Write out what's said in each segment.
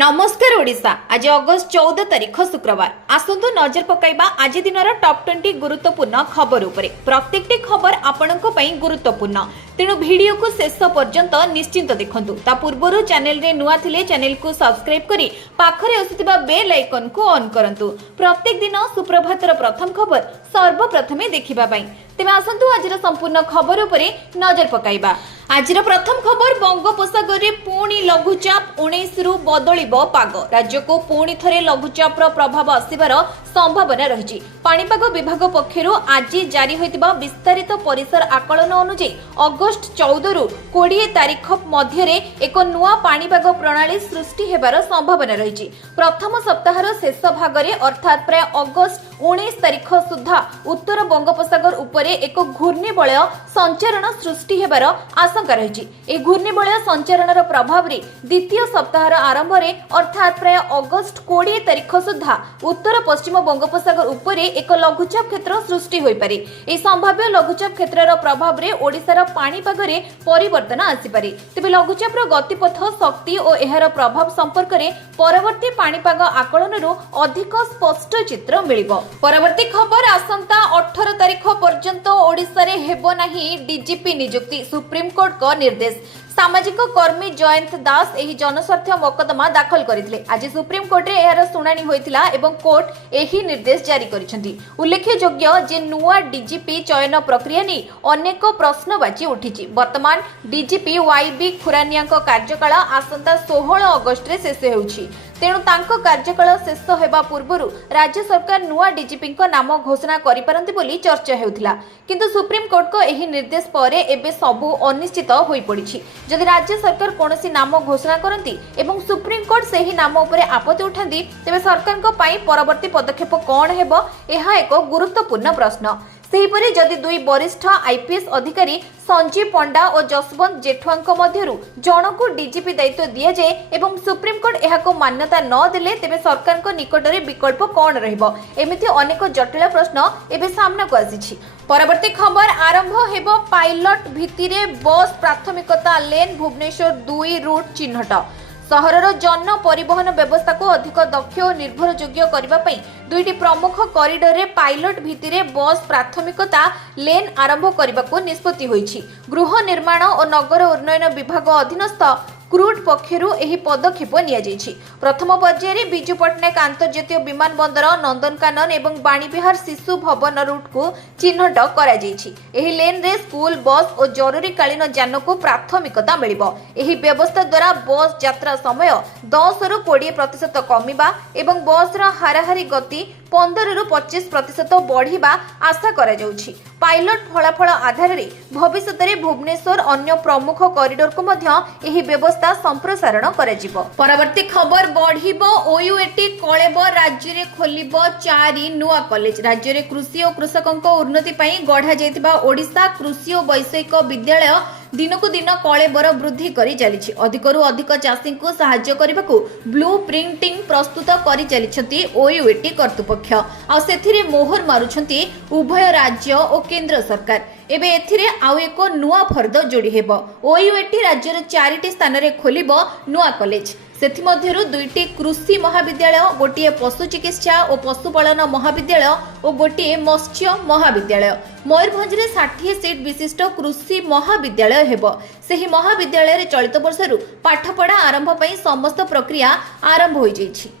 नमस्कार ओडिशा। आज अगस्त 14 तारीख शुक्रवार। आसंतु नजर पकाइबा आज दिन टॉप 20 गुरुत्वपूर्ण खबर उपरे। प्रत्येकटी खबर आपणक पई गुरुत्वपूर्ण, तेणु वीडियो को शेष पर्यंत निश्चिंत देखंतु। ता पूर्वरु चैनल रे नुआ थिले चैनल को सब्सक्राइब करी पाखरे आସୁଥିବା बेल आइकन को ऑन करंतु। प्रत्येक दिन सुप्रभातर प्रथम खबर सर्वप्रथमे देखिबा पई। तेबे आसंतु आज संपूर्ण खबर उपरे नजर पकाइबा। आज प्रथम खबर बंगोपसागर रे पुणी लघुचाप 19 रु बदलिबो पाग। राज्य को पुणी थरे लघुचाप प्रभाव आसिबार संभावना रही। पाणीपाग विभाग पक्षरु आज जारी होइतिबा विस्तारित परिसर आकलन अनुसार अगस्त 14 रु 20 तारीख मध्य एक नुआ पाणीपाग प्रणाली सृष्टि हेबार संभावना रही। प्रथम सप्ताहर शेष भागरे अर्थात प्राय अगस्त 19 तारीख सुधा उत्तर बंगोपसागर उपरे एक घूर्णिबलय संचरण सृष्टि हेबार आशंका रही। ए घूर्णिबलय संचरणर प्रभाव रे द्वितीय सप्ताहर आरंभ रे अर्थात प्राय अगस्त 20 तारीख सुधा उत्तर पश्चिम बंगोपसागर उपरे एक लघुचाप क्षेत्र सृष्टि होई पारे। ए संभाव्य लघुचाप क्षेत्रर प्रभाव रे ओडिसार पाणीपाग रे परिवर्तन आसी पारे। तेबे लघुचापर गतिपथ, शक्ति और एहार प्रभाव संपर्क रे परवर्ती पाणीपाग आकलनरु अधिक स्पष्ट चित्र मिलिबो। परवर्ती खबर आसंता 18 तारीख पर्यंत ओडिसा रे हेबो नाही डीजीपी नियुक्ति। सुप्रीम कोर्ट को निर्देश। सामाजिक कर्मी जयंत दास एही जनस्वार्थ मोकदमा दाखल करथिले। आज सुप्रीम कोर्ट रे एहार सुनानी होइतिला एवं कोर्ट एही निर्देश जारी करिसेंती। उल्लेखयोग्य जे नुआ डीजीपी चयन प्रक्रिया नै अनेक प्रश्नबाची उठिछि। वर्तमान डीजीपी वाईबी खुरानियाको कार्यकाल आसंता 16 अगस्त रे शेष हेउछि। तेणु तांको कार्यकाल शेष हेबा पूर्वरु राज्य सरकार नुआ डीजीपी को नाम घोषणा करि पारंती बोली चर्चा हेउथिला। किंतु सुप्रीम कोर्ट को एही निर्देश परे एबे सबु अनिश्चित होई पड़िछि। जदि राज्य सरकार कोनोसी नाम घोषणा करंती एवं सुप्रीम कोर्ट सेही नाम उपरे आपत्ति उठांती तेबे सरकार को पाई परवर्ती पदक्षेप कोन हेबो एहा एक गुरुत्वपूर्ण प्रश्न। सेहीपरि जदि दुई वरिष्ठ आईपीएस अधिकारी संजीव पंडा और जसवंत जेठवांको मध्यरु जनकु डीजीपी दायित्व दिया जाए एवं सुप्रीम कोर्ट एहाको मान्यता न देले तेबे सरकार को निकटरे विकल्प कोन रहइबो। एमिति अनेक जटिल प्रश्न एबे सामना को आसीछि। परवर्ती खबर आरंभ हेबो पायलट भित्तिरे बस प्राथमिकता लेन भुवनेश्वर 2 रूट चिन्हट। सहरर जन परिवहन व्यवस्था को अधिक दक्ष और निर्भरयोग्य करबा पई दुईटी प्रमुख कॉरिडोर रे पायलट भित्तिरे बस प्राथमिकता लेन आरंभ करबा को निष्पत्ति होईछि। गृह निर्माण और नगर उन्नयन विभाग अधीनस्थ क्रूड पक्षरु एही पदक्षेप निया जायछि। प्रथम पर्याय रे बिजू पटनायक अंतर्जातीय विमान बंदर, नंदनकानन एवं बाणीविहार शिशु भवन रूट को चिन्हट करा जायछि। एही लेन रे स्कूल बस और जरूरीकालीन यान को प्राथमिकता मिलिबो। एही व्यवस्था द्वारा बस यात्रा समय 10 रु 20% कमिबा एवं बस रा हाराहारी गति 15 रु 25% बढ़िबा आशा करा जाउछि। पायलट फलाफल आधार रे भविष्यत रे भुवनेश्वर अन्य प्रमुख कॉरिडोर को मध्य एही व्यवस्था संप्रसारण करा जिवो। परवर्ती खबर बढ़िबो ओयूएटी कळेब राज्य रे खोलिबो 4 नुआ कॉलेज। राज्य रे कृषि और कृषकक उन्नति पई गढ़ा जायतिबा ओडिशा कृषि और वैषयिक विद्यालय दिनकु दिन कळेबर वृद्धि करी चलिछि। अधिकरु अधिक चाषी को सहाय्य करबाकू ब्लू प्रिंटिंग प्रस्तुत करी चलिछंती ओयूएटी कर्तृपक्ष। आ सेथिरे मोहर मारुछंती उभय राज्य और केंद्र सरकार। एबे एथिरे आउ एक नुआ फर्द जोड़ी हेबो। ओयूएटी राज्यर 4टी स्थान रे खोलिबो नुआ कॉलेज। सेथि मध्यरु 2टी कृषि महाविद्यालय, गोटिए पशु चिकित्सा और पशुपालन महाविद्यालय और गोटिए मत्स्य महाविद्यालय। मयूरभंज रे 60 सीट विशिष्ट कृषि महाविद्यालय हेबो। सेही महाविद्यालय रे चलित वर्षरु पाठपढ़ा आरंभ पई समस्त प्रक्रिया आरंभ होई जायछि।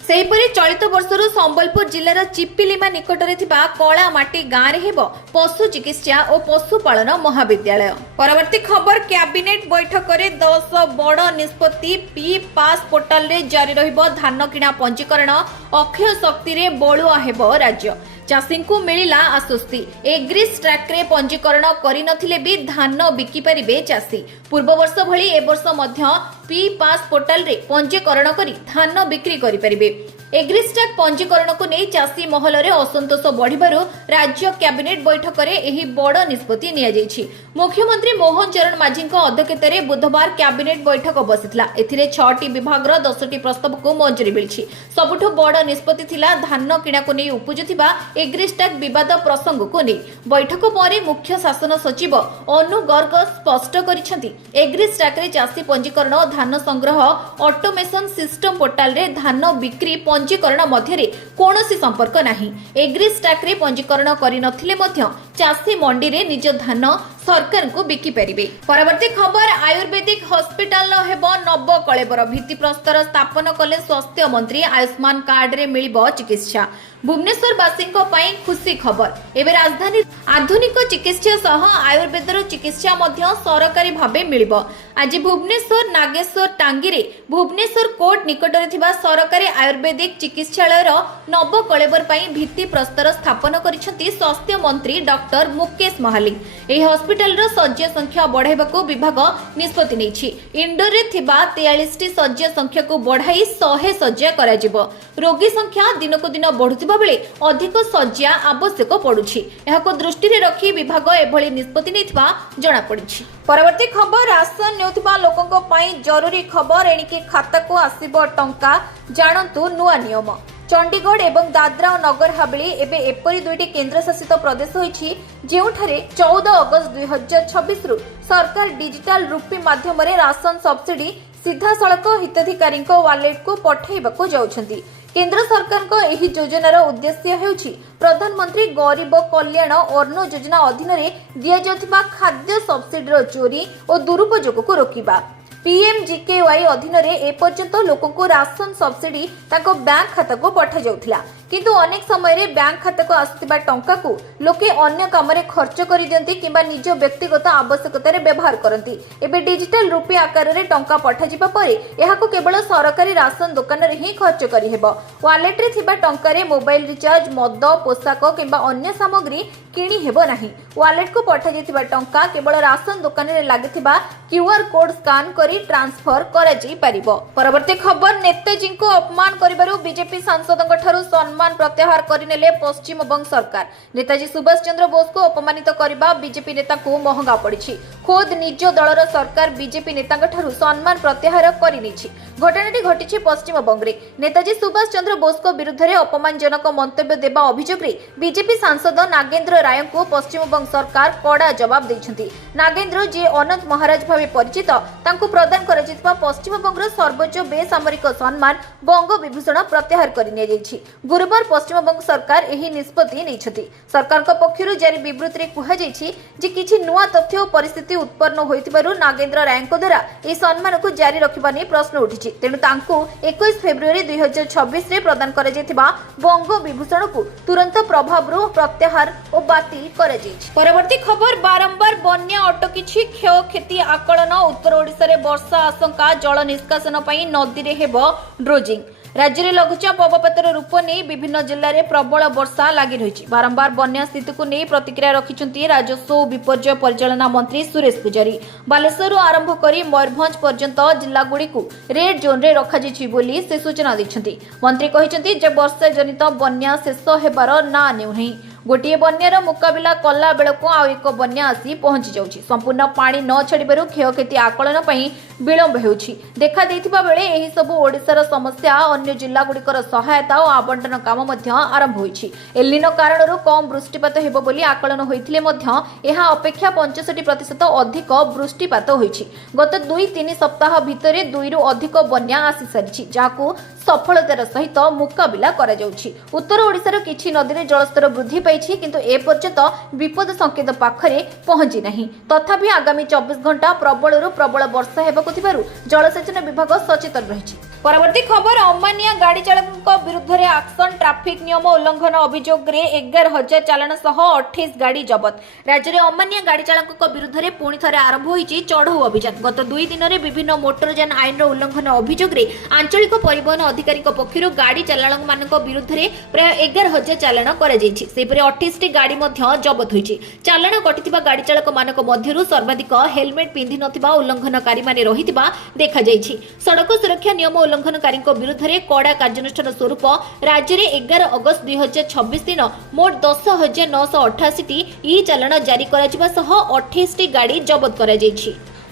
सेहीपरि चलित वर्षरु संबलपुर जिल्लार चिपिलिमा निकटरे थिबा कलामाटी गाँव रे हेबो पशु चिकित्सा और पशुपालन महाविद्यालय। परवर्ती खबर कैबिनेट बैठक रे 10 बड़ निष्पत्ति। पी पास पोर्टल रे जारी रहिबो धान किणा पंजीकरण। अक्षय शक्ति रे बळुआ हेबो राज्य। चाषी को मिलिला आश्वस्ति। एग्रीस ट्रैक रे पंजीकरण करि नथिले भी धान बिकी परिबे चाषी। पूर्व वर्ष भली ए वर्ष मध्य पी पास पोर्टल रे पंजीकरण करी धान बिक्री करि परिबे। एग्रिस्टाक पंजीकरण को नहीं चाषी महल में असंतोष बढ़िबारु राज्य कैबिनेट बैठक में यह बड़ निष्पत्ति निया जायछि। मुख्यमंत्री मोहन चरण माझी अध्यक्षतार बुधवार कैबिनेट बैठक बसिथिला। एथिरे 6टी विभाग 10टी प्रस्ताव को मंजूरी मिली। सबुठु बड़ निष्पत्ति थिला धान किणा को नहीं उपजुथिबा एग्रिस्टाक विवाद प्रसंग को नहीं। बैठक पर मुख्य शासन सचिव अनु गर्ग स्पष्ट करिसेंति एग्रिस्टाक रे चाषी पंजीकरण धान संग्रह ऑटोमेशन सिस्टम पोर्टल रे धान बिक्री पंजीकरण मध्य कौनसी संपर्क नहीं। एग्रिस्टाक रे पंजीकरण करि नथिले मध्य चाषी मंडी रे निज धान सरकार को बिकी परिबे। परवर्ती खबर आयुर्वेदिक हॉस्पिटल हेबो नव कलेबर भित्ति प्रस्तर स्थापन कले स्वास्थ्य मंत्री आयुष्मान कार्ड रे मिलिबो चिकित्सा। भुवनेश्वर वासींको पई खुशी खबर एबे राजधानी आधुनिक चिकित्सा सह आयुर्वेदर चिकित्सा मध्य सरकारी भाबे मिलिबो। आज भुवनेश्वर नागेश्वर टांगी रे भुवनेश्वर कोर्ट निकट रे थिबा सरकारी आयुर्वेदिक चिकित्सालय रो नव कलेबर पई भित्ति प्रस्तर स्थापन करिसेंती स्वास्थ्य मंत्री डॉक्टर मुकेश महालिक। एही हॉस्पिटल रो शଯ୍ୟା संख्या बढ़ाइबाको विभाग निष्पत्ति नेछि। इंडोर रे थिबा 43टी शଯ୍ୟା संख्या को बढ़ाई 100 शଯ୍ୟା करा जिवो। रोगी संख्या दिनको दिन बढ़ुतिबा बेले अधिक शଯ୍ୟା आवश्यक पडुछि। एहाको दृष्टि रे रखी विभाग एभली निष्पत्ति नेथिबा जणा पडिछि। परवर्ती खबर राशन नेउथिबा लोकंको पई जरूरी खबर एणिके खाता को आसीबो टंका जानंतु नुआ नियम। चंडीगढ़ एवं दादरा और नगर हवेली एवं एपरी दुईटी केंद्र शासित प्रदेश होईछि जेउठारे 14 अगस्त 2026 रु सरकार डिजिटल रूपी माध्यम राशन सब्सिडी सीधा सड़क हिताधिकारी वालेट को पठाइबाकू जाउछंती। केंद्र सरकार को एही योजनार उद्देश्य हेउछि प्रधानमंत्री गरीब कल्याण अन्न योजना अधीन रे दिया जाउथिबा खाद्य सब्सिडी चोरी और दुरुपयोग को रोकिबा। पीएमजीकेवाई अधीन रे ए पर्यंत लोकों को राशन सब्सिडी ताको बैंक खाता को पठा जाउथिला किंतु अनेक समय रे बैंक खाता को आस्तिबा टंका को लोके अन्य काम रे खर्च करि दियंती किबा निज व्यक्तिगत आवश्यकता रे व्यवहार करंती। एबे डिजिटल रूपी आकार रे टंका पठा जिबा परे एहा को केवल सरकारी राशन दुकान रे ही खर्च करि हेबो। वालेट रे थिबा टंका रे मोबाइल रिचार्ज मद पोशाक किबा अन्य सामग्री किणी हेबो नाही। वालेट को पठा जितिबा टंका केवल राशन दुकान रे लागिथिबा क्यूआर कोड स्कैन करी ट्रांसफर करा जी परिबो। परवर्ती खबर नेताजी को अपमान करिबारु बीजेपी सांसदक ठारू सम्मान प्रत्याहार करिनेले पश्चिम बंग सरकार। नेताजी सुभाष चंद्र बोस को अपमानित करबा बीजेपी नेता को महंगा पड़िछि। खोद निज दलर सरकार बीजेपी नेताक ठारू सम्मान प्रत्याहार करिनेछि। घटनाटी घटिछि पश्चिम बंग रे। नेताजी सुभाष चंद्र बोस को विरुद्ध रे अपमानजनक मंतव्य देबा अभियोग रे बीजेपी सांसद नागेंद्र राय को पश्चिम बंग सरकार कड़ा जवाब दैछंती। नागेंद्र जे अनंत महाराज भावे परिचित तांको प्रदान कराजितबा पश्चिम बंगर सर्वोच्च बेसामरिक सम्मान बंग विभूषण प्रत्याहार करि जाइछि। गुरुवार पश्चिम बंग सरकार एही निष्पत्ति नेछथि। सरकार को पक्षरु जारी विवृत्ति रे कुहा जाइछि जे किछि नुवा तथ्य और परिस्थिति उत्पन्न होइतिबारु नागेंद्र रायको द्वारा ए सम्मान को जारी रखिबा नै प्रश्न उठिछि। तेणु तांको 21 फेब्रुआरी 2026 रे प्रदान करा जाइतिबा बंग विभूषण को तुरंत प्रभाव रो प्रत्याहार और बातिल करा जाइछि। परवर्ती खबर बारंबार बन्या अटकिछि क्षय क्षति आकलन। उत्तर ओडिसा रे वर्षा आशंका जल निष्कासन पई नदी रे हेबो ड्रोजिंग। राज्य में लघुचाप अवपातर रूप नहीं विभिन्न जिले में प्रबल वर्षा लगी रही। बारंबार बन्या स्थिति को नहीं प्रतिक्रिया रखिंट राजस्व और विपर्यय परिचालना मंत्री सुरेश पूजारी। बालेश्वर आरंभ कर मयूरभंज पर्यंत जिलागुड़ी को रेड जोन रे रखाଯାଇଛି बोली से सूचना दैछंती। मंत्री कहिसेंती जे वर्षा जनित बन्या शेष हेबार ना नेउही। गोटे बन्यार मुकाबिला कला बेलको आउ एक बन्या आसी पहुंची जाउछि। संपूर्ण पानी न छड़िबारु क्षयक्षति आकलन पई विलंब हेउछि। देखा दैथिबा बेले एही सब ओडिसार समस्या अन्य जिल्ला गुड़िकर सहायता और आवंटन काम मध्य आरंभ होइछि। एलिनो कारणरू कम वृष्टिपात हेबो बोली आकलन होइथिले मध्य एहा अपेक्षा 65% अधिक वृष्टिपात होइछि। गत 2-3 सप्ताह भितरे 2 रु अधिक बन्या आसी सारिछि जाको सफलतार सहित मुकाबिला करा जाउछि। उत्तर ओडिसार किछि नदी रे जलस्तर वृद्धि पाइछि किंतु ए पर्यंत विपद संकेत पाखरे पहुंची नाही। तथापि आगामी 24 घंटा प्रबलरू प्रबल वर्षा हेबाकु थिबारु जलसेचन विभाग सचेतन रहिछि। परवर्ती खबर अमानिया गाड़ी चालक विरुद्ध रे एक्शन ट्रैफिक नियम उल्लंघन अभियोग रे 11,000 चालान सह 28 गाड़ी जबत। राज्य में अमानिया गाड़ी चालक विरुद्ध रे पुणी थरे आरंभ होइछि चढ़ऊ अभियान। गत 2 दिन रे विभिन्न मोटरयान आईन उल्लंघन अभियोग रे आंचलिक परिवहन अधिकारी पक्षरु गाड़ी चालक मानक विरुद्ध रे प्राय 11,000 चालान करा जाइछि। सेपरि 28 टी गाड़ी मध्य जबत होइछि। चालान कटिथिबा गाड़ी चालक मानक मध्यरु सर्वाधिक हेलमेट पिंधि नथिबा उल्लंघनकारी माने रहिथिबा देखा जाइछि। सड़क सुरक्षा नियम उल्लंघनकारी विरुद्ध में कड़ा कार्यानुष्ठान स्वरूप राज्य में 11 अगस्त 2026 दिन मोट 10,988 ई चालाण जारी कर 28 गाड़ी जबत कर।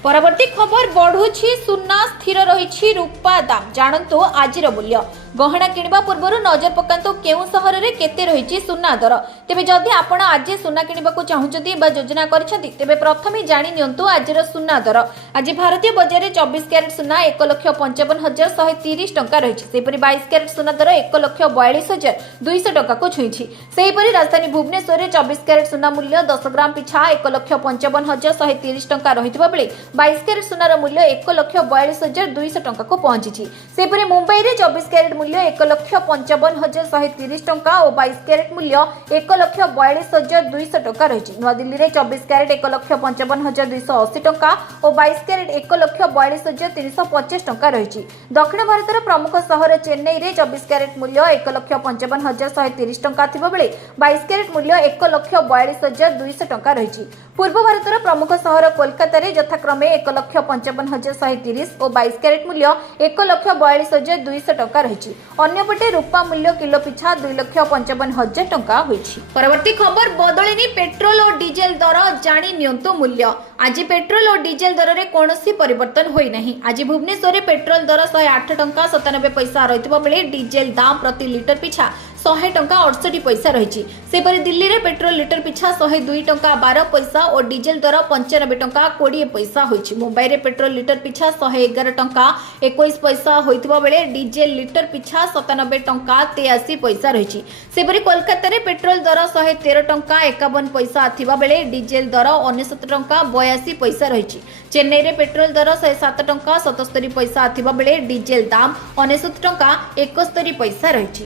परवर्ती खबर बढ़ुछि सुना स्थिर रही रूपा दाम जानतु आजिर मूल्य गहना किणवा पूर्व नजर पकांतु केउ सहर रे केते रही सुना दर तेबे जदि आपण आज सुना किणवा चाहूचंती बा योजना करछंती तेबे प्रथमे जानि नियंतु आजिर सुना दर। आज भारतीय बजार रे 24 कैरेट सुना 1,55,130 टंका रही। सेपरि 22 कैरेट सुना दर 1,42,200 टंका को छुईछि। सेपरि राजधानी भुवनेश्वर रे 24 कैरेट सुना मूल्य 10 ग्राम पिछा 1,55,130 टंका रहितबा बेले 22 कैरेट सुनार मूल्य 1,42,200 टंका को पहुंची। सेपरि मुंबई रे 24 कैरेट मूल्य 1,55,130 टंका और 22 कैरेट मूल्य 1,42,200 टंका रही। नवा दिल्ली रे 24 कैरेट 1,55,280 टंका और 22 कैरेट 1,42,325 टंका रही। दक्षिण भारतर प्रमुख सहर चेन्नई रे 24 कैरेट मूल्य 1,55,130 टंका थिबा बेले 22 कैरेट मूल्य 1,42,200 टंका रही। पूर्व भारतर प्रमुख सहर कोलकाता रे यथाक्रमे 1,55,130 और 22 कैरेट मूल्य 1,42,200 टंका रही। अन्यपटे रूपा मूल्य किलो पिछा 2,55,000 टंका होइछि। परवर्ती खबर बदलिनी पेट्रोल और डीजेल दर जानि नियंतु मूल्य। आज पेट्रोल और डीजेल दर रे कोनोसी परिवर्तन होई नहीं। आज भुवनेश्वर रे पेट्रोल दर 108 टंका 97 पैसा रहितबा बेले डीजेल दाम प्रति लिटर पिछा 100 टंका 68 पैसा रही। सेपरि दिल्ली रे पेट्रोल लिटर पिछा 102 टंका 12 पैसा और डीजेल दर 95 टंका 20 पैसा होइछि। मुंबई रे पेट्रोल लिटर पिछा 111 टंका 21 पैसा होइतबा बेले डीजेल लिटर पिछा 97 टंका 83 पैसा रही। सेपरि कोलकाता रे पेट्रोल दर 113 टंका 51 पैसा थिबा बेले डीजेल दर 69 टंका 82 पैसा रही। चेन्नई रे पेट्रोल दर 107 टंका 77 पैसा थिबा बेले डीजेल दाम 69 टंका 71 पैसा रही।